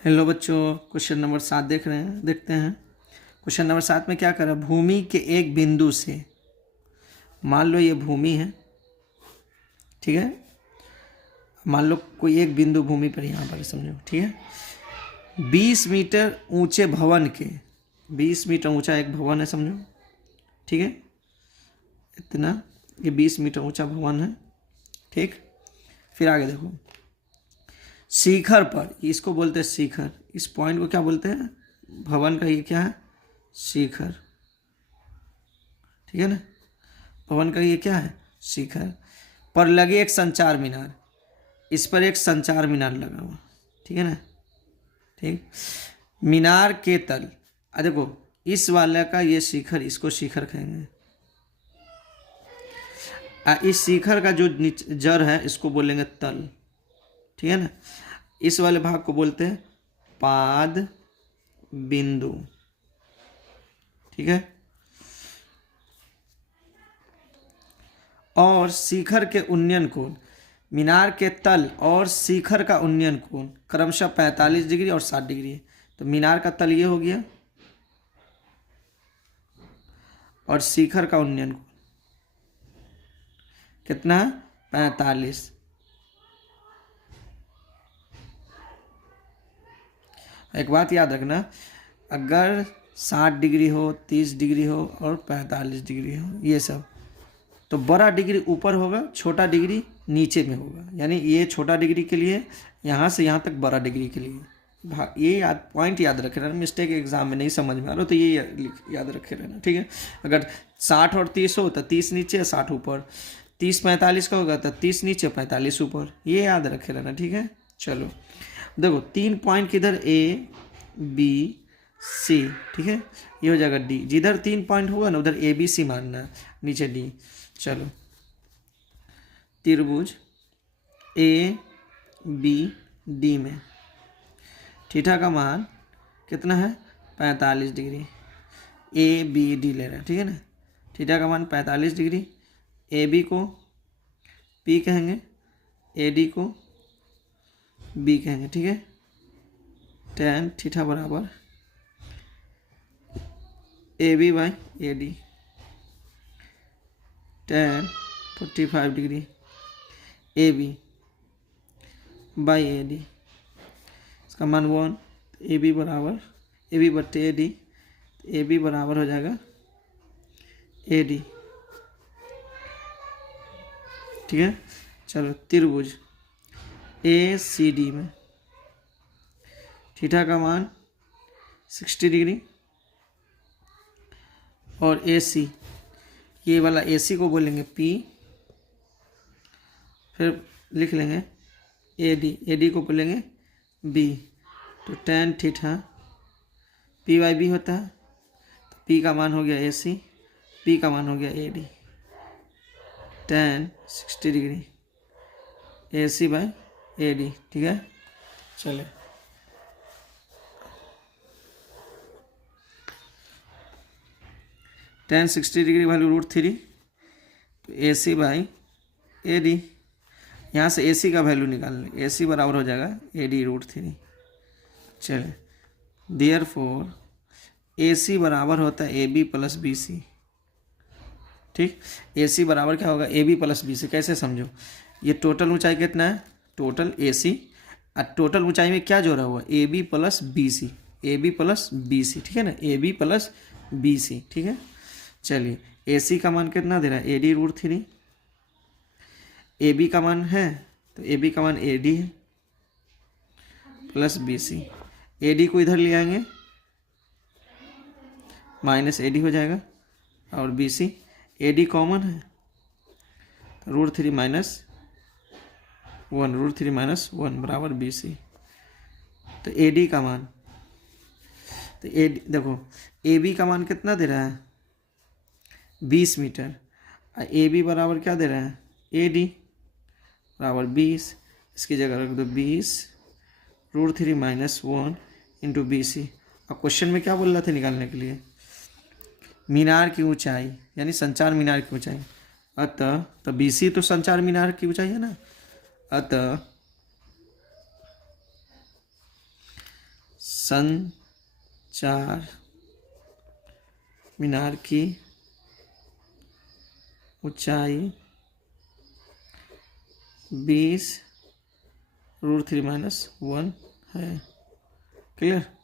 Hello बच्चों, question number 7 देखते हैं। क्वेश्चन नंबर 7 में क्या कर रहा है, भूमि के एक बिंदु से, मान लो ये भूमि है, ठीक है। मान लो कोई एक बिंदु भूमि पर यहाँ पर समझो, ठीक है। 20 मीटर ऊंचे भवन के, 20 मीटर ऊंचा एक भवन है समझो, ठीक है। इतना ये 20 मीटर ऊंचा भवन है, ठीक। फिर आगे देखो, शिखर पर, इसको बोलते हैं शिखर, इस पॉइंट को क्या बोलते हैं, भवन का ये क्या है, शिखर, ठीक है ना। भवन का ये क्या है, शिखर पर लगे एक संचार मीनार, इस पर एक संचार मीनार लगा हुआ, ठीक है ना, ठीक। मीनार के तल, देखो इस वाले का ये शिखर, इसको शिखर कहेंगे। इस शिखर का जो जड़ है इसको बोलेंगे तल, ठीक है ना। इस वाले भाग को बोलते हैं पाद बिंदु, ठीक है। और शिखर के उन्नयन कोण, मीनार के तल और शिखर का उन्नयन कोण क्रमशः 45 डिग्री और 60 डिग्री है। तो मीनार का तल ये हो गया और शिखर का उन्नयन कोण कितना है, 45। एक बात याद रखना, अगर 60 डिग्री हो, 30 डिग्री हो और 45 डिग्री हो, ये सब, तो बड़ा डिग्री ऊपर होगा, छोटा डिग्री नीचे में होगा। यानी ये छोटा डिग्री के लिए, यहाँ से यहाँ तक बड़ा डिग्री के लिए। ये पॉइंट याद रखे रहना, मिस्टेक एग्जाम में नहीं समझ में आ रहा तो ये याद रखे रहना, ठीक है। अगर 60 और 30 हो तो 30 नीचे 60 ऊपर, 30-45 का होगा तो 30 नीचे 45 ऊपर, ये याद रखे रहना, ठीक है। चलो देखो 3 पॉइंट किधर, ए बी सी, ठीक है। ये हो जाएगा डी, जिधर 3 पॉइंट होगा ना उधर ए बी सी मानना, नीचे डी। चलो त्रिभुज ए बी डी में थीटा का मान कितना है, 45 डिग्री। ए बी डी ले रहे हैं, ठीक है ना। थीटा का मान 45 डिग्री, ए बी को पी कहेंगे, ए डी को बी कहेंगे, ठीक है। tan थीटा बराबर A B by A D, tan 45 degree A B by A D, इसका मान 1, ए बी बराबर ए बी बट्टे ए डी, ए बी बराबर हो जाएगा ए डी, ठीक है। चलो त्रिभुज ए सी डी में थीटा का मान 60 डिग्री और ए सी, ये वाला ए सी को बोलेंगे पी, फिर लिख लेंगे ए डी को बोलेंगे बी। तो tan theta P by B होता है, तो पी का मान हो गया ए सी, पी का मान हो गया A D, tan 60 degree A C by A D, ठीक है। चले tan 60 डिग्री वैल्यू √3, तो ए सी बाई ए डी, यहाँ से ए सी का वैल्यू निकाल लें, ए सी बराबर हो जाएगा ए डी √3। चले देयरफॉर ए सी बराबर होता है A B plus B C, ठीक। ए सी बराबर क्या होगा, A B plus B C. कैसे समझो, ये टोटल ऊंचाई कितना है, टोटल ए सी, और टोटल ऊंचाई में क्या जोड़ा हुआ, A B plus B C, A B plus B C, ठीक है ना, A B plus B C, ठीक है। चलिए ए सी का मान कितना दे रहा है, ए डी √3, ए बी का मान है तो ए बी का मान ए डी है plus B C, A D को इधर ले आएंगे माइनस ए डी हो जाएगा, और B C, A D common है तो √3 माइनस 1, √3 माइनस 1 बराबर बी सी। तो ए डी का मान, तो ए देखो ए बी का मान कितना दे रहा है, 20 मीटर, और ए बी बराबर क्या दे रहा है, ए डी बराबर 20, इसकी जगह रख दो 20 √3 माइनस 1 इंटू बी सी। और क्वेश्चन में क्या बोल रहा था निकालने के लिए, मीनार की ऊंचाई, यानी संचार मीनार की ऊंचाई, अतः तो बी सी तो संचार मीनार की ऊंचाई है ना, अतः संचार मीनार की ऊंचाई 20√3 - 1 है। क्लियर।